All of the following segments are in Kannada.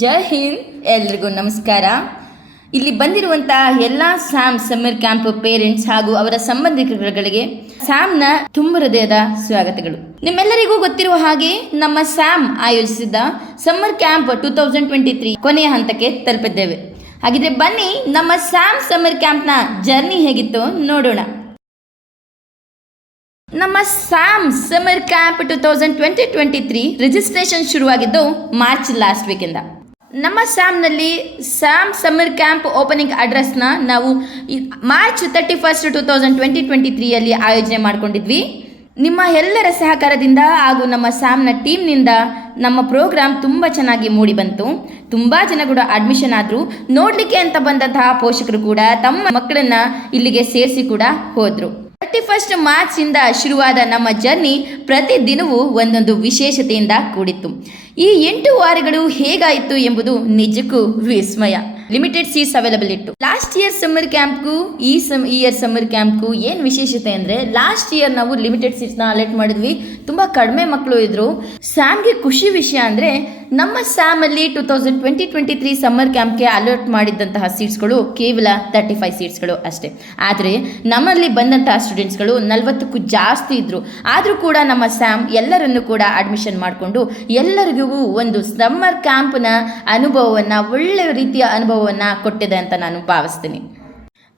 ಜೈ ಹಿಂದ್, ಎಲ್ರಿಗೂ ನಮಸ್ಕಾರ. ಇಲ್ಲಿ ಬಂದಿರುವಂಥ ಎಲ್ಲ ಸ್ಯಾಮ್ ಸಮ್ಮರ್ ಕ್ಯಾಂಪ್ ಪೇರೆಂಟ್ಸ್ ಹಾಗೂ ಅವರ ಸಂಬಂಧಿಕರುಗಳಿಗೆ ಸ್ಯಾಮ್ನ ತುಂಬ ಹೃದಯದ ಸ್ವಾಗತಗಳು. ನಿಮ್ಮೆಲ್ಲರಿಗೂ ಗೊತ್ತಿರುವ ಹಾಗೆ ನಮ್ಮ ಸ್ಯಾಮ್ ಆಯೋಜಿಸಿದ್ದ ಸಮ್ಮರ್ ಕ್ಯಾಂಪ್ 2023 ಕೊನೆಯ ಹಂತಕ್ಕೆ ತಲುಪಿದ್ದೇವೆ. ಹಾಗಿದ್ರೆ ಬನ್ನಿ ನಮ್ಮ ಸ್ಯಾಮ್ ಸಮ್ಮರ್ ಕ್ಯಾಂಪ್ನ ಜರ್ನಿ ಹೇಗಿತ್ತು ನೋಡೋಣ. ನಮ್ಮ ಸ್ಯಾಮ್ ಸಮ್ಮರ್ ಕ್ಯಾಂಪ್ 2023 ರಿಜಿಸ್ಟ್ರೇಷನ್ ಶುರುವಾಗಿದ್ದು ಮಾರ್ಚ್ ಲಾಸ್ಟ್ ವೀಕಿಂದ. ನಮ್ಮ ಸ್ಯಾಮ್ನಲ್ಲಿ ಸ್ಯಾಮ್ ಸಮ್ಮರ್ ಕ್ಯಾಂಪ್ ಓಪನಿಂಗ್ ಅಡ್ರೆಸ್ನ ನಾವು ಮಾರ್ಚ್ 31 2023 ಆಯೋಜನೆ ಮಾಡಿಕೊಂಡಿದ್ವಿ. ನಿಮ್ಮ ಎಲ್ಲರ ಸಹಕಾರದಿಂದ ಹಾಗೂ ನಮ್ಮ ಸ್ಯಾಮ್ನ ಟೀಮ್ನಿಂದ ನಮ್ಮ ಪ್ರೋಗ್ರಾಮ್ ತುಂಬ ಚೆನ್ನಾಗಿ ಮೂಡಿ ಬಂತು. ತುಂಬ ಜನ ಕೂಡ ಅಡ್ಮಿಷನ್ ಆದರು. ನೋಡಲಿಕ್ಕೆ ಅಂತ ಬಂದಂತಹ ಪೋಷಕರು ಕೂಡ ತಮ್ಮ ಮಕ್ಕಳನ್ನು ಇಲ್ಲಿಗೆ ಸೇರಿಸಿ ಕೂಡ ಹೋದರು. 31 ಮಾರ್ಚಿಂದ ಶುರುವಾದ ನಮ್ಮ ಜರ್ನಿ ಪ್ರತಿದಿನವೂ ಒಂದೊಂದು ವಿಶೇಷತೆಯಿಂದ ಕೂಡಿತ್ತು. ಈ 8 ವಾರಗಳು ಹೇಗಾಯಿತು ಎಂಬುದು ನಿಜಕ್ಕೂ ವಿಸ್ಮಯ. ಲಿಮಿಟೆಡ್ ಸೀಟ್ಸ್ ಅವೈಲಬಲ್ ಇತ್ತು. ಲಾಸ್ಟ್ ಇಯರ್ ಸಮ್ಮರ್ ಕ್ಯಾಂಪ್ಗೂ ಈ ಇಯರ್ ಸಮ್ಮರ್ ಕ್ಯಾಂಪ್ಗೂ ಏನು ವಿಶೇಷತೆ ಅಂದರೆ, ಲಾಸ್ಟ್ ಇಯರ್ ನಾವು ಲಿಮಿಟೆಡ್ ಸೀಟ್ಸ್ನ ಅಲರ್ಟ್ ಮಾಡಿದ್ವಿ. ತುಂಬ ಕಡಿಮೆ ಮಕ್ಕಳು ಇದ್ದರು. ಸ್ಯಾಮ್ಗೆ ಖುಷಿ ವಿಷಯ ಅಂದರೆ, ನಮ್ಮ ಸ್ಯಾಮಲ್ಲಿ 2023 ಸಮ್ಮರ್ ಕ್ಯಾಂಪ್ಗೆ ಅಲರ್ಟ್ ಮಾಡಿದ್ದಂತಹ ಸೀಟ್ಸ್ಗಳು ಕೇವಲ 35 ಸೀಟ್ಸ್ಗಳು ಅಷ್ಟೇ. ಆದರೆ ನಮ್ಮಲ್ಲಿ ಬಂದಂತಹ ಸ್ಟೂಡೆಂಟ್ಸ್ಗಳು 40ಕ್ಕೂ ಜಾಸ್ತಿ ಇದ್ದರು. ಆದರೂ ಕೂಡ ನಮ್ಮ ಸ್ಯಾಮ್ ಎಲ್ಲರನ್ನು ಕೂಡ ಅಡ್ಮಿಷನ್ ಮಾಡಿಕೊಂಡು ಎಲ್ಲರಿಗೂ ಒಂದು ಸಮ್ಮರ್ ಕ್ಯಾಂಪ್ನ ಅನುಭವವನ್ನು, ಒಳ್ಳೆಯ ರೀತಿಯ ಅನುಭವವನ್ನು ಕೊಟ್ಟಿದೆ ಅಂತ ನಾನು ಭಾವಿಸ್ತೀನಿ.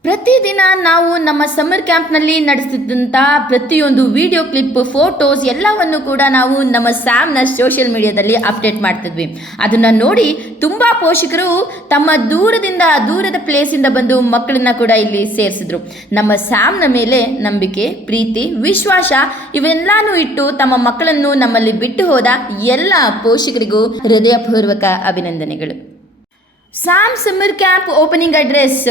ಪ್ರತಿದಿನ ನಾವು ನಮ್ಮ ಸಮ್ಮರ್ ಕ್ಯಾಂಪ್ನಲ್ಲಿ ನಡೆಸಿದಂಥ ಪ್ರತಿಯೊಂದು ವಿಡಿಯೋ ಕ್ಲಿಪ್, ಫೋಟೋಸ್ ಎಲ್ಲವನ್ನು ಕೂಡ ನಾವು ನಮ್ಮ ಸ್ಯಾಮ್ನ ಸೋಷಿಯಲ್ ಮೀಡಿಯಾದಲ್ಲಿ ಅಪ್ಡೇಟ್ ಮಾಡ್ತಿದ್ವಿ. ಅದನ್ನು ನೋಡಿ ತುಂಬ ಪೋಷಕರು ತಮ್ಮ ದೂರದ ಪ್ಲೇಸಿಂದ ಬಂದು ಮಕ್ಕಳನ್ನ ಕೂಡ ಇಲ್ಲಿ ಸೇರಿಸಿದ್ರು. ನಮ್ಮ ಸ್ಯಾಮ್ನ ಮೇಲೆ ನಂಬಿಕೆ, ಪ್ರೀತಿ, ವಿಶ್ವಾಸ ಇವೆಲ್ಲನೂ ಇಟ್ಟು ತಮ್ಮ ಮಕ್ಕಳನ್ನು ನಮ್ಮಲ್ಲಿ ಬಿಟ್ಟು ಹೋದ ಎಲ್ಲ ಪೋಷಕರಿಗೂ ಹೃದಯಪೂರ್ವಕ ಅಭಿನಂದನೆಗಳು. Sam summer camp opening address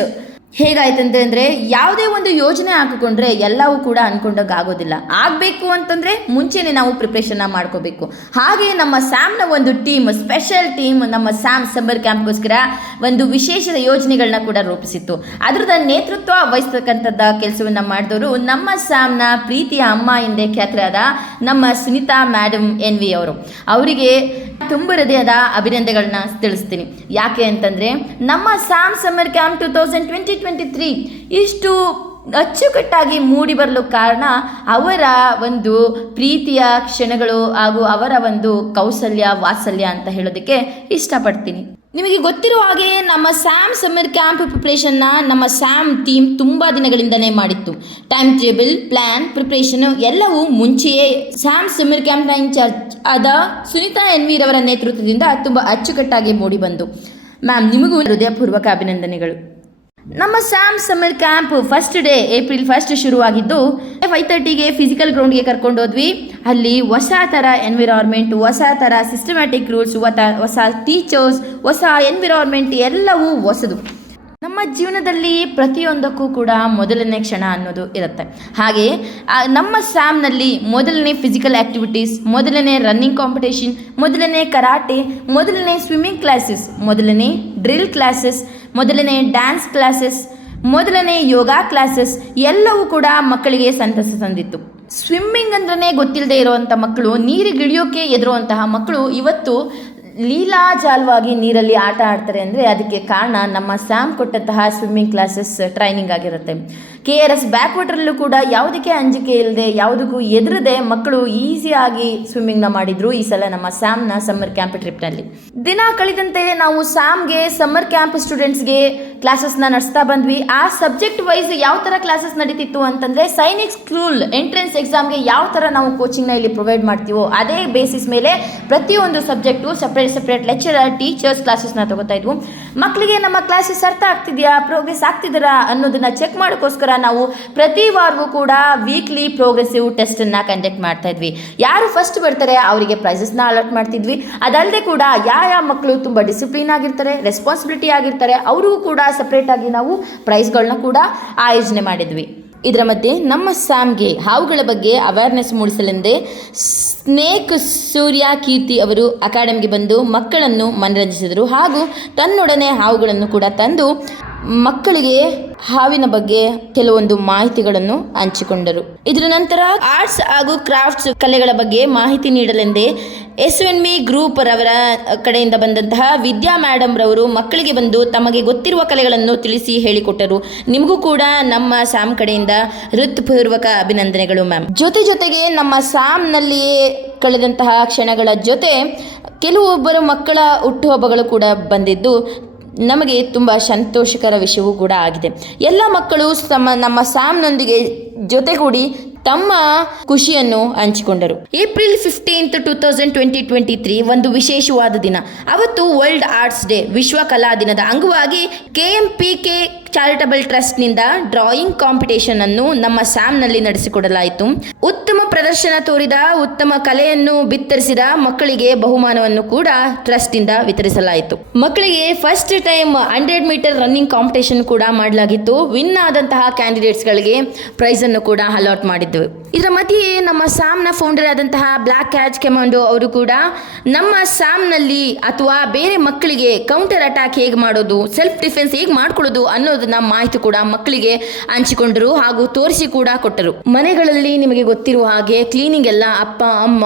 ಹೇಗಾಯ್ತಂತಂದರೆ, ಯಾವುದೇ ಒಂದು ಯೋಜನೆ ಹಾಕಿಕೊಂಡ್ರೆ ಎಲ್ಲವೂ ಕೂಡ ಅಂದ್ಕೊಂಡಾಗ ಆಗೋದಿಲ್ಲ. ಆಗಬೇಕು ಅಂತಂದರೆ ಮುಂಚೆನೇ ನಾವು ಪ್ರಿಪ್ರೇಷನ್ನ ಮಾಡ್ಕೋಬೇಕು. ಹಾಗೆ ನಮ್ಮ ಸ್ಯಾಮ್ನ ಒಂದು ಟೀಮ್, ಸ್ಪೆಷಲ್ ಟೀಮ್ ನಮ್ಮ ಸ್ಯಾಮ್ ಸಮ್ಮರ್ ಕ್ಯಾಂಪ್ಗೋಸ್ಕರ ಒಂದು ವಿಶೇಷ ಯೋಜನೆಗಳನ್ನ ಕೂಡ ರೂಪಿಸಿತ್ತು. ಅದರದ ನೇತೃತ್ವ ವಹಿಸ್ತಕ್ಕಂಥದ್ದು ಕೆಲಸವನ್ನು ಮಾಡಿದವರು ನಮ್ಮ ಸ್ಯಾಮ್ನ ಪ್ರೀತಿಯ ಅಮ್ಮ ಎಂದೇ ಖ್ಯಾತರಾದ ನಮ್ಮ ಸುನೀತಾ ಮೇಡಮ್ NV ಅವರು. ಅವರಿಗೆ ತುಂಬ ಹೃದಯದ ಅಭಿನಂದನೆಗಳನ್ನ ತಿಳಿಸ್ತೀನಿ. ಯಾಕೆ ಅಂತಂದರೆ, ನಮ್ಮ ಸ್ಯಾಮ್ ಸಮ್ಮರ್ ಕ್ಯಾಂಪ್ 2023 ಇಷ್ಟು ಅಚ್ಚುಕಟ್ಟಾಗಿ ಮೂಡಿ ಬರಲು ಕಾರಣ ಅವರ ಒಂದು ಪ್ರೀತಿಯ ಕ್ಷಣಗಳು ಹಾಗೂ ಅವರ ಒಂದು ಕೌಶಲ್ಯ, ವಾತ್ಸಲ್ಯ ಅಂತ ಹೇಳೋದಕ್ಕೆ ಇಷ್ಟಪಡ್ತೀನಿ. ನಿಮಗೆ ಗೊತ್ತಿರೋ ಹಾಗೆ ನಮ್ಮ ಸ್ಯಾಮ್ ಸಮ್ಮರ್ ಕ್ಯಾಂಪ್ ಪ್ರಿಪ್ರೇಷನ್ನ ನಮ್ಮ ಸ್ಯಾಮ್ ಟೀಮ್ ತುಂಬ ದಿನಗಳಿಂದನೇ ಮಾಡಿತ್ತು. ಟೈಮ್ ಟೇಬಲ್, ಪ್ಲ್ಯಾನ್, ಪ್ರಿಪ್ರೇಷನ್ ಎಲ್ಲವೂ ಮುಂಚೆಯೇ ಸ್ಯಾಮ್ ಸಮ್ಮರ್ ಕ್ಯಾಂಪ್ನ ಇನ್ಚಾರ್ಜ್ ಆದ ಸುನೀತಾ NV ರವರ ನೇತೃತ್ವದಿಂದ ತುಂಬ ಅಚ್ಚುಕಟ್ಟಾಗಿ ಮೂಡಿ ಬಂದು. ಮ್ಯಾಮ್, ನಿಮಗೂ ಹೃದಯಪೂರ್ವಕ ಅಭಿನಂದನೆಗಳು. ನಮ್ಮ Sam summer camp first day April 1 ಶುರುವಾಗಿದ್ದು 5:30ಗೆ ಫಿಸಿಕಲ್ ಗ್ರೌಂಡ್ಗೆ ಕರ್ಕೊಂಡೋದ್ವಿ. ಅಲ್ಲಿ ಹೊಸ ಥರ ಎನ್ವಿರಾನ್ಮೆಂಟ್, ಹೊಸ ಥರ ಸಿಸ್ಟಮ್ಯಾಟಿಕ್ ರೂಲ್ಸ್, ಹೊಸ ಟೀಚರ್ಸ್, ಹೊಸ ಎನ್ವಿರಾನ್ಮೆಂಟ್ ಎಲ್ಲವೂ ಹೊಸದು. ನಮ್ಮ ಜೀವನದಲ್ಲಿ ಪ್ರತಿಯೊಂದಕ್ಕೂ ಕೂಡ ಮೊದಲನೇ ಕ್ಷಣ ಅನ್ನೋದು ಇರುತ್ತೆ. ಹಾಗೆ ನಮ್ಮ ಸ್ಯಾಮ್ನಲ್ಲಿ ಮೊದಲನೇ ಫಿಸಿಕಲ್ ಆ್ಯಕ್ಟಿವಿಟೀಸ್, ಮೊದಲನೇ ರನ್ನಿಂಗ್ ಕಾಂಪಿಟೇಷನ್, ಮೊದಲನೇ ಕರಾಟೆ, ಮೊದಲನೇ ಸ್ವಿಮ್ಮಿಂಗ್ ಕ್ಲಾಸಸ್, ಮೊದಲನೇ ಡ್ರಿಲ್ ಕ್ಲಾಸಸ್, ಮೊದಲನೇ ಡ್ಯಾನ್ಸ್ ಕ್ಲಾಸಸ್, ಮೊದಲನೇ ಯೋಗಾ ಕ್ಲಾಸಸ್ ಎಲ್ಲವೂ ಕೂಡ ಮಕ್ಕಳಿಗೆ ಸಂತಸ ತಂದಿತ್ತು. ಸ್ವಿಮ್ಮಿಂಗ್ ಅಂದ್ರೆ ಗೊತ್ತಿಲ್ಲದೆ ಇರುವಂಥ ಮಕ್ಕಳು, ನೀರಿಗಿಳಿಯೋಕೆ ಹೆದರುವಂತಹ ಮಕ್ಕಳು ಇವತ್ತು ಲೀಲಾಜಾಲವಾಗಿ ನೀರಲ್ಲಿ ಆಟ ಆಡ್ತಾರೆ ಅಂದರೆ ಅದಕ್ಕೆ ಕಾರಣ ನಮ್ಮ ಸ್ಯಾಮ್ ಕೊಟ್ಟಂತಹ ಸ್ವಿಮ್ಮಿಂಗ್ ಕ್ಲಾಸಸ್ ಟ್ರೈನಿಂಗ್ ಆಗಿರುತ್ತೆ. KRS ಬ್ಯಾಕ್ ವಾಟರಲ್ಲೂ ಕೂಡ ಯಾವುದಕ್ಕೆ ಅಂಜಿಕೆ ಇಲ್ಲದೆ, ಯಾವುದಕ್ಕೂ ಎದುರದೆ ಮಕ್ಕಳು ಈಸಿಯಾಗಿ ಸ್ವಿಮ್ಮಿಂಗ್ನ ಮಾಡಿದ್ರು ಈ ಸಲ ನಮ್ಮ ಸ್ಯಾಮ್ನ ಸಮ್ಮರ್ ಕ್ಯಾಂಪ್ ಟ್ರಿಪ್ನಲ್ಲಿ. ದಿನ ಕಳೆದಂತೆ ನಾವು ಸ್ಯಾಮ್ಗೆ ಸಮ್ಮರ್ ಕ್ಯಾಂಪ್ ಸ್ಟೂಡೆಂಟ್ಸ್ಗೆ ಕ್ಲಾಸಸ್ನ ನಡೆಸ್ತಾ ಬಂದ್ವಿ. ಆ ಸಬ್ಜೆಕ್ಟ್ ವೈಸ್ ಯಾವ ಥರ ಕ್ಲಾಸಸ್ ನಡೀತಿತ್ತು ಅಂತಂದರೆ, ಸೈನಿಕ್ ಸ್ಕೂಲ್ ಎಂಟ್ರೆನ್ಸ್ ಎಕ್ಸಾಮ್ಗೆ ಯಾವ ಥರ ನಾವು ಕೋಚಿಂಗ್ನ ಇಲ್ಲಿ ಪ್ರೊವೈಡ್ ಮಾಡ್ತೀವೋ ಅದೇ ಬೇಸಿಸ್ ಮೇಲೆ ಪ್ರತಿಯೊಂದು ಸಬ್ಜೆಕ್ಟು ಸಪ್ರೇಟ್ ಲೆಕ್ಚರರ್, ಟೀಚರ್ಸ್ ಕ್ಲಾಸಸ್ನ ತಗೋತಾ ಇದ್ವು. ಮಕ್ಕಳಿಗೆ ನಮ್ಮ ಕ್ಲಾಸಸ್ ಅರ್ಥ ಆಗ್ತಿದೆಯಾ, ಪ್ರೋಗ್ರೆಸ್ ಆಗ್ತಿದ್ದೀರಾ ಅನ್ನೋದನ್ನು ಚೆಕ್ ಮಾಡೋಕ್ಕೋಸ್ಕರ ನಾವು ಪ್ರತಿ ವಾರವೂ ಕೂಡ ವೀಕ್ಲಿ ಪ್ರೋಗ್ರೆಸಿವ್ ಟೆಸ್ಟನ್ನು ಕಂಡಕ್ಟ್ ಮಾಡ್ತಾ ಇದ್ವಿ. ಯಾರು ಫಸ್ಟ್ ಬರ್ತಾರೆ ಅವರಿಗೆ ಪ್ರೈಸಸ್ನ ಅಲಾಟ್ ಮಾಡ್ತಿದ್ವಿ. ಅದಲ್ಲದೆ ಕೂಡ ಯಾವ ಮಕ್ಕಳು ತುಂಬ ಡಿಸಿಪ್ಲಿನ್ ಆಗಿರ್ತಾರೆ, ರೆಸ್ಪಾನ್ಸಿಬಿಲಿಟಿ ಆಗಿರ್ತಾರೆ, ಅವ್ರಿಗೂ ಕೂಡ ಸಪ್ರೇಟಾಗಿ ನಾವು ಪ್ರೈಸ್ಗಳನ್ನ ಕೂಡ ಆಯೋಜನೆ ಮಾಡಿದ್ವಿ. ಇದರ ಮಧ್ಯೆ ನಮ್ಮ ಸ್ಯಾಮ್ಗೆ ಹಾವುಗಳ ಬಗ್ಗೆ ಅವೇರ್ನೆಸ್ ಮೂಡಿಸಲೆಂದೇ ಸ್ನೇಕ್ ಸೂರ್ಯ ಕೀರ್ತಿ ಅವರು ಅಕಾಡೆಮಿಗೆ ಬಂದು ಮಕ್ಕಳನ್ನು ಮನರಂಜಿಸಿದರು ಹಾಗೂ ತನ್ನೊಡನೆ ಹಾವುಗಳನ್ನು ಕೂಡ ತಂದು ಮಕ್ಕಳಿಗೆ ಹಾವಿನ ಬಗ್ಗೆ ಕೆಲವೊಂದು ಮಾಹಿತಿಗಳನ್ನು ಹಂಚಿಕೊಂಡರು. ಇದರ ನಂತರ ಆರ್ಟ್ಸ್ ಹಾಗೂ ಕ್ರಾಫ್ಟ್ಸ್ ಕಲೆಗಳ ಬಗ್ಗೆ ಮಾಹಿತಿ ನೀಡಲೆಂದೇ SNV ಗ್ರೂಪ್ ರವರ ಕಡೆಯಿಂದ ಬಂದಂತಹ ವಿದ್ಯಾ ಮೇಡಮ್ ರವರು ಮಕ್ಕಳಿಗೆ ಬಂದು ತಮಗೆ ಗೊತ್ತಿರುವ ಕಲೆಗಳನ್ನು ತಿಳಿಸಿ ಹೇಳಿಕೊಟ್ಟರು. ನಿಮಗೂ ಕೂಡ ನಮ್ಮ ಸ್ಯಾಮ್ ಕಡೆಯಿಂದ ಹೃತ್ಪೂರ್ವಕ ಅಭಿನಂದನೆಗಳು ಮ್ಯಾಮ್. ಜೊತೆಗೆ ನಮ್ಮ ಸ್ಯಾಮ್ನಲ್ಲಿ ಕಳೆದಂತಹ ಕ್ಷಣಗಳ ಜೊತೆ ಕೆಲವೊಬ್ಬರು ಮಕ್ಕಳ ಹುಟ್ಟುಹಬ್ಬಗಳು ಕೂಡ ಬಂದಿದ್ದು ನಮಗೆ ತುಂಬ ಸಂತೋಷಕರ ವಿಷಯವೂ ಕೂಡ ಆಗಿದೆ. ಎಲ್ಲ ಮಕ್ಕಳು ನಮ್ಮ ಸ್ಯಾಮ್ನೊಂದಿಗೆ ಜೊತೆಗೂಡಿ ತಮ್ಮ ಖುಷಿಯನ್ನು ಹಂಚಿಕೊಂಡರು. ಏಪ್ರಿಲ್ 15, 2023 ಒಂದು ವಿಶೇಷವಾದ ದಿನ. ಅವತ್ತು ವರ್ಲ್ಡ್ ಆರ್ಟ್ಸ್ ಡೇ, ವಿಶ್ವ ಕಲಾ ದಿನದ ಅಂಗವಾಗಿ KMPK ಚಾರಿಟಬಲ್ ಟ್ರಸ್ಟ್ನಿಂದ ಡ್ರಾಯಿಂಗ್ ಕಾಂಪಿಟೇಷನ್ ಅನ್ನು ನಮ್ಮ ಸ್ಯಾಮ್ನಲ್ಲಿ ನಡೆಸಿಕೊಡಲಾಯಿತು. ಉತ್ತಮ ಪ್ರದರ್ಶನ ತೋರಿದ, ಉತ್ತಮ ಕಲೆಯನ್ನು ಬಿತ್ತರಿಸಿದ ಮಕ್ಕಳಿಗೆ ಬಹುಮಾನವನ್ನು ಕೂಡ ಟ್ರಸ್ಟಿಂದ ವಿತರಿಸಲಾಯಿತು. ಮಕ್ಕಳಿಗೆ first time 100 metre running competition ಕೂಡ ಮಾಡಲಾಗಿತ್ತು. ವಿನ್ ಆದಂತಹ ಕ್ಯಾಂಡಿಡೇಟ್ಸ್ಗಳಿಗೆ ಪ್ರೈಸ್ ಅನ್ನು ಕೂಡ ಅಲಾಟ್ ಮಾಡಿದ್ವಿ. ಇದರ ಮಧ್ಯೆ ನಮ್ಮ ಸ್ಯಾಮ್ನ ಫೌಂಡರ್ ಆದಂತಹ ಬ್ಲ್ಯಾಕ್ ಕ್ಯಾಚ್ ಕಮಾಂಡೋ ಅವರು ಕೂಡ ನಮ್ಮ ಸ್ಯಾಮ್ನಲ್ಲಿ ಅಥವಾ ಬೇರೆ ಮಕ್ಕಳಿಗೆ ಕೌಂಟರ್ ಅಟ್ಯಾಕ್ ಹೇಗೆ ಮಾಡೋದು, ಸೆಲ್ಫ್ ಡಿಫೆನ್ಸ್ ಹೇಗೆ ಮಾಡ್ಕೊಳ್ಳೋದು ಅನ್ನೋದನ್ನ ಮಾಹಿತಿ ಕೂಡ ಮಕ್ಕಳಿಗೆ ಹಂಚಿಕೊಂಡರು ಹಾಗೂ ತೋರಿಸಿ ಕೂಡ ಕೊಟ್ಟರು. ಮನೆಗಳಲ್ಲಿ ನಿಮಗೆ ಗೊತ್ತಿರುವ ಹಾಗೆ ಕ್ಲೀನಿಂಗ್ ಎಲ್ಲ ಅಪ್ಪ ಅಮ್ಮ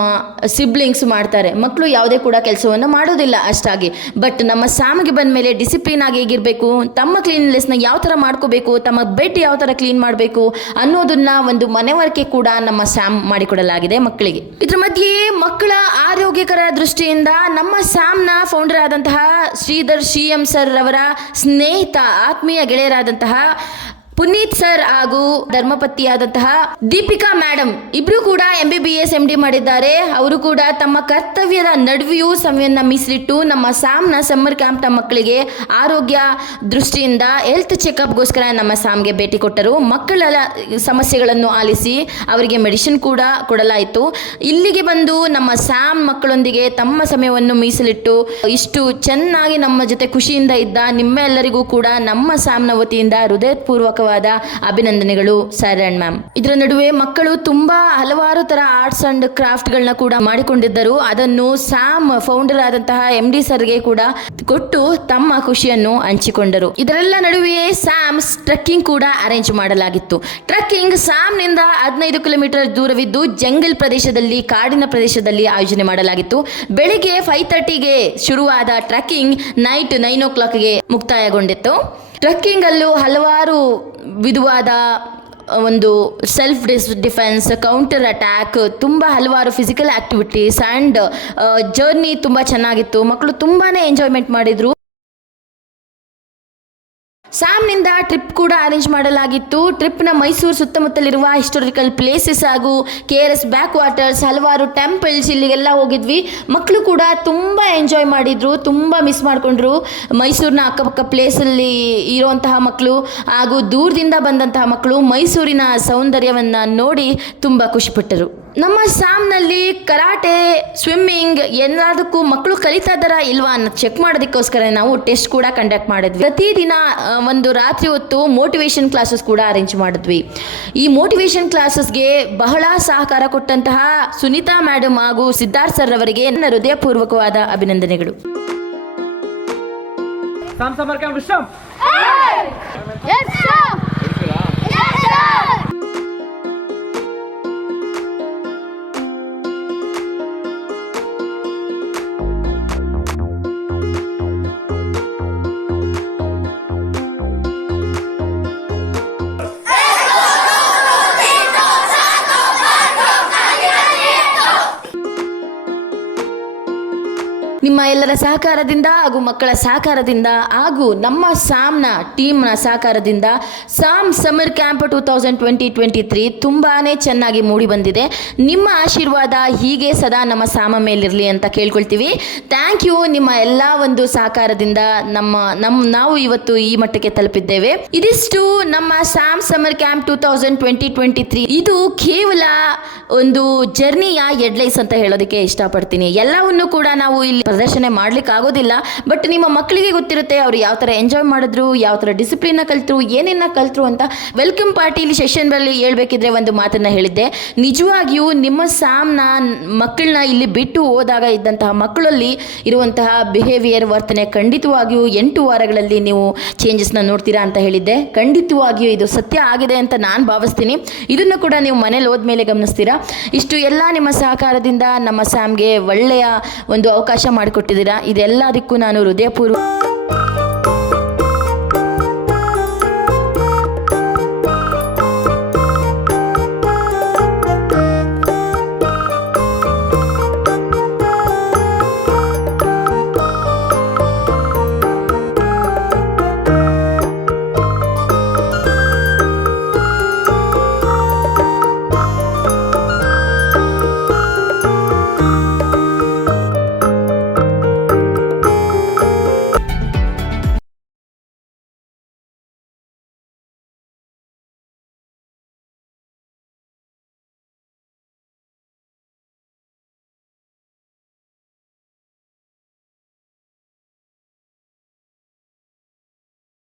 ಸಿಬ್ಲಿಂಗ್ಸ್ ಮಾಡ್ತಾರೆ. ಮಕ್ಕಳು ಯಾವುದೇ ಕೂಡ ಕೆಲಸವನ್ನು ಮಾಡೋದಿಲ್ಲ ಅಷ್ಟಾಗಿ. ಬಟ್ ನಮ್ಮ ಸ್ಯಾಮ್ಗೆ ಬಂದ ಮೇಲೆ ಡಿಸಿಪ್ಲಿನ್ ಆಗಿ ಹೇಗಿರಬೇಕು, ತಮ್ಮ ಕ್ಲೀನ್ನೆಸ್ನ ಯಾವ ಥರ ಮಾಡ್ಕೋಬೇಕು, ತಮ್ಮ ಬೆಡ್ ಯಾವ ಥರ ಕ್ಲೀನ್ ಮಾಡಬೇಕು ಅನ್ನೋದನ್ನ ಒಂದು ಮನೆವರ್ಕೆ ಕೂಡ ನಮ್ಮ ಸ್ಯಾಮ್ ಮಾಡಿಕೊಡಲಾಗಿದೆ ಮಕ್ಕಳಿಗೆ. ಇದ್ರ ಮಧ್ಯೆ ಮಕ್ಕಳ ಆರೋಗ್ಯಕರ ದೃಷ್ಟಿಯಿಂದ ನಮ್ಮ ಸ್ಯಾಮ್ನ ಫೌಂಡರ್ ಆದಂತಹ ಶ್ರೀಧರ್ CM ಸರ್ ಅವರ ಸ್ನೇಹಿತ ಆತ್ಮೀಯ ಗೆಳೆಯರಾದಂತಹ ಪುನೀತ್ ಸರ್ ಹಾಗೂ ಧರ್ಮಪತ್ನಿಯಾದಂತಹ ದೀಪಿಕಾ ಮೇಡಮ್ ಇಬ್ರು ಕೂಡ MBBS MD ಮಾಡಿದ್ದಾರೆ. ಅವರು ಕೂಡ ತಮ್ಮ ಕರ್ತವ್ಯದ ನಡುವೆಯೂ ಸಮಯವನ್ನು ಮೀಸಲಿಟ್ಟು ನಮ್ಮ ಸ್ಯಾಮ್ನ ಸಮ್ಮರ್ ಕ್ಯಾಂಪ್ನ ಮಕ್ಕಳಿಗೆ ಆರೋಗ್ಯ ದೃಷ್ಟಿಯಿಂದ ಹೆಲ್ತ್ ಚೆಕಪ್ಗೋಸ್ಕರ ನಮ್ಮ ಸ್ಯಾಮ್ಗೆ ಭೇಟಿ ಕೊಟ್ಟರು. ಮಕ್ಕಳ ಸಮಸ್ಯೆಗಳನ್ನು ಆಲಿಸಿ ಅವರಿಗೆ ಮೆಡಿಸಿನ್ ಕೂಡ ಕೊಡಲಾಯಿತು. ಇಲ್ಲಿಗೆ ಬಂದು ನಮ್ಮ ಸ್ಯಾಮ್ ಮಕ್ಕಳೊಂದಿಗೆ ತಮ್ಮ ಸಮಯವನ್ನು ಮೀಸಲಿಟ್ಟು ಇಷ್ಟು ಚೆನ್ನಾಗಿ ನಮ್ಮ ಜೊತೆ ಖುಷಿಯಿಂದ ಇದ್ದ ನಿಮ್ಮೆಲ್ಲರಿಗೂ ಕೂಡ ನಮ್ಮ ಸ್ಯಾಮ್ನ ವತಿಯಿಂದ ಹೃದಯಪೂರ್ವಕ ಅಭಿನಂದನೆಗಳು ಸರ್ ಅಂಡ್ ಮ್ಯಾಮ್. ಇದರ ನಡುವೆ ಮಕ್ಕಳು ತುಂಬಾ ಹಲವಾರು ತರ ಆರ್ಟ್ಸ್ ಅಂಡ್ ಕ್ರಾಫ್ಟ್ ಗಳನ್ನ ಕೂಡ ಮಾಡಿಕೊಂಡಿದ್ದರು. ಅದನ್ನು ಸ್ಯಾಮ್ ಫೌಂಡರ್ ಆದಂತಹ MD ಸರ್ಗೆ ಕೂಡ ಕೊಟ್ಟು ತಮ್ಮ ಖುಷಿಯನ್ನು ಹಂಚಿಕೊಂಡರು. ಇದರೆಲ್ಲ ನಡುವೆ ಸ್ಯಾಮ್ ಟ್ರೆಕ್ಕಿಂಗ್ ಕೂಡ ಅರೇಂಜ್ ಮಾಡಲಾಗಿತ್ತು. ಟ್ರೆಕ್ಕಿಂಗ್ ಸ್ಯಾಮ್ನಿಂದ 15 ಕಿಲೋಮೀಟರ್ ದೂರವಿದ್ದು ಜಂಗಲ್ ಪ್ರದೇಶದಲ್ಲಿ, ಕಾಡಿನ ಪ್ರದೇಶದಲ್ಲಿ ಆಯೋಜನೆ ಮಾಡಲಾಗಿತ್ತು. ಬೆಳಿಗ್ಗೆ 5:30ಗೆ ಶುರುವಾದ ಟ್ರೆಕ್ಕಿಂಗ್ ನೈಟ್ 9 o'clockಗೆ ಮುಕ್ತಾಯಗೊಂಡಿತ್ತು. ಟ್ರೆಕ್ಕಿಂಗ್ ಅಲ್ಲೂ ಹಲವಾರು ವಿಧವಾದ ಒಂದು ಸೆಲ್ಫ್ ಡಿಫೆನ್ಸ್, ಕೌಂಟರ್ ಅಟ್ಯಾಕ್, ತುಂಬ ಹಲವಾರು ಫಿಸಿಕಲ್ ಆಕ್ಟಿವಿಟೀಸ್ ಆ್ಯಂಡ್ ಜರ್ನಿ ತುಂಬ ಚೆನ್ನಾಗಿತ್ತು. ಮಕ್ಕಳು ತುಂಬಾ ಎಂಜಾಯ್ಮೆಂಟ್ ಮಾಡಿದರು. ಸ್ಯಾಮ್ನಿಂದ ಟ್ರಿಪ್ ಕೂಡ ಅರೇಂಜ್ ಮಾಡಲಾಗಿತ್ತು. ಟ್ರಿಪ್ನ ಮೈಸೂರು ಸುತ್ತಮುತ್ತಲಿರುವ ಹಿಸ್ಟೋರಿಕಲ್ ಪ್ಲೇಸಸ್ ಹಾಗೂ KRS ಬ್ಯಾಕ್ ವಾಟರ್ಸ್, ಹಲವಾರು ಟೆಂಪಲ್ಸ್ ಇಲ್ಲಿಗೆಲ್ಲ ಹೋಗಿದ್ವಿ. ಮಕ್ಕಳು ಕೂಡ ತುಂಬ ಎಂಜಾಯ್ ಮಾಡಿದರು, ತುಂಬ ಮಿಸ್ ಮಾಡಿಕೊಂಡ್ರು. ಮೈಸೂರಿನ ಅಕ್ಕಪಕ್ಕ ಪ್ಲೇಸಲ್ಲಿ ಇರುವಂತಹ ಮಕ್ಕಳು ಹಾಗೂ ದೂರದಿಂದ ಬಂದಂತಹ ಮಕ್ಕಳು ಮೈಸೂರಿನ ಸೌಂದರ್ಯವನ್ನು ನೋಡಿ ತುಂಬ ಖುಷಿಪಟ್ಟರು. ನಮ್ಮ ಸ್ಯಾಮ್ನಲ್ಲಿ ಕರಾಟೆ, ಸ್ವಿಮ್ಮಿಂಗ್ ಎಲ್ಲದಕ್ಕೂ ಮಕ್ಕಳು ಕಲಿತಾ ಇದ್ದಾರಾ ಇಲ್ವಾ ಅನ್ನೋ ಚೆಕ್ ಮಾಡೋದಕ್ಕೋಸ್ಕರ ನಾವು ಟೆಸ್ಟ್ ಕೂಡ ಕಂಡಕ್ಟ್ ಮಾಡಿದ್ವಿ. ಪ್ರತಿದಿನ ಒಂದು ರಾತ್ರಿ ಹೊತ್ತು ಮೋಟಿವೇಶನ್ ಕ್ಲಾಸಸ್ ಕೂಡ ಅರೇಂಜ್ ಮಾಡಿದ್ವಿ. ಈ ಮೋಟಿವೇಶನ್ ಕ್ಲಾಸಸ್ಗೆ ಬಹಳ ಸಹಕಾರ ಕೊಟ್ಟಂತಹ ಸುನೀತಾ ಮೇಡಮ್ ಹಾಗೂ ಸಿದ್ಧಾರ್ಥ್ ಸರ್ ಅವರಿಗೆ ನನ್ನ ಹೃದಯಪೂರ್ವಕವಾದ ಅಭಿನಂದನೆಗಳು. ನಿಮ್ಮ ಎಲ್ಲರ ಸಹಕಾರದಿಂದ ಹಾಗೂ ಮಕ್ಕಳ ಸಹಕಾರದಿಂದ ಹಾಗೂ ನಮ್ಮ ಸ್ಯಾಮ್ನ ಟೀಮ್ನ ಸಹಕಾರದಿಂದ ಸ್ಯಾಮ್ ಸಮ್ಮರ್ ಕ್ಯಾಂಪ್ 2023 ತುಂಬಾ ಚೆನ್ನಾಗಿ ಮೂಡಿ ಬಂದಿದೆ. ನಿಮ್ಮ ಆಶೀರ್ವಾದ ಹೀಗೆ ಸದಾ ನಮ್ಮ ಸ್ಯಾಮ ಮೇಲಿರಲಿ ಅಂತ ಕೇಳ್ಕೊಳ್ತೀವಿ. Thank you. ನಿಮ್ಮ ಎಲ್ಲ ಒಂದು ಸಹಕಾರದಿಂದ ನಾವು ಇವತ್ತು ಈ ಮಟ್ಟಕ್ಕೆ ತಲುಪಿದ್ದೇವೆ. ಇದಿಷ್ಟು ನಮ್ಮ ಸ್ಯಾಮ್ ಸಮ್ಮರ್ ಕ್ಯಾಂಪ್ 2023. ಇದು ಕೇವಲ ಒಂದು ಜರ್ನಿಯ ಹೆಡ್ಲೈನ್ಸ್ ಅಂತ ಹೇಳೋದಕ್ಕೆ ಇಷ್ಟಪಡ್ತೀನಿ. ಎಲ್ಲವನ್ನು ಕೂಡ ನಾವು ಇಲ್ಲಿ ಪ್ರದರ್ಶನ ಮಾಡ್ಲಿಕ್ಕೆ ಆಗೋದಿಲ್ಲ. ಬಟ್ ನಿಮ್ಮ ಮಕ್ಕಳಿಗೆ ಗೊತ್ತಿರುತ್ತೆ ಅವರು ಯಾವ ಥರ ಎಂಜಾಯ್ ಮಾಡಿದ್ರು, ಯಾವ ಥರ ಡಿಸಿಪ್ಲಿನ್ನ ಕಲಿತರು, ಏನೇನ ಕಲಿತರು ಅಂತ. ವೆಲ್ಕಮ್ ಪಾರ್ಟಿಲಿ ಸೆಷನ್ಗಳಲ್ಲಿ ಹೇಳ್ಬೇಕಿದ್ರೆ ಒಂದು ಮಾತನ್ನು ಹೇಳಿದ್ದೆ. ನಿಜವಾಗಿಯೂ ನಿಮ್ಮ ಸ್ಯಾಮ್ನ ಮಕ್ಕಳನ್ನ ಇಲ್ಲಿ ಬಿಟ್ಟು ಹೋದಾಗ ಇದ್ದಂತಹ ಮಕ್ಕಳಲ್ಲಿ ಇರುವಂತಹ ಬಿಹೇವಿಯರ್, ವರ್ತನೆ ಖಂಡಿತವಾಗಿಯೂ 8 ವಾರಗಳಲ್ಲಿ ನೀವು ಚೇಂಜಸ್ನ ನೋಡ್ತೀರಾ ಅಂತ ಹೇಳಿದ್ದೆ. ಖಂಡಿತವಾಗಿಯೂ ಇದು ಸತ್ಯ ಆಗಿದೆ ಅಂತ ನಾನು ಭಾವಿಸ್ತೀನಿ. ಇದನ್ನು ಕೂಡ ನೀವು ಮನೇಲಿ ಹೋದ್ಮೇಲೆ ಗಮನಿಸ್ತೀರಾ. ಇಷ್ಟು ಎಲ್ಲ ನಿಮ್ಮ ಸಹಕಾರದಿಂದ ನಮ್ಮ ಸ್ಯಾಮ್ಗೆ ಒಳ್ಳೆಯ ಒಂದು ಅವಕಾಶ ಮಾಡಿಕೊಟ್ಟಿದ್ದೀರಾ. ಇದೆಲ್ಲದಕ್ಕೂ ನಾನು ಹೃದಯಪೂರ್ವ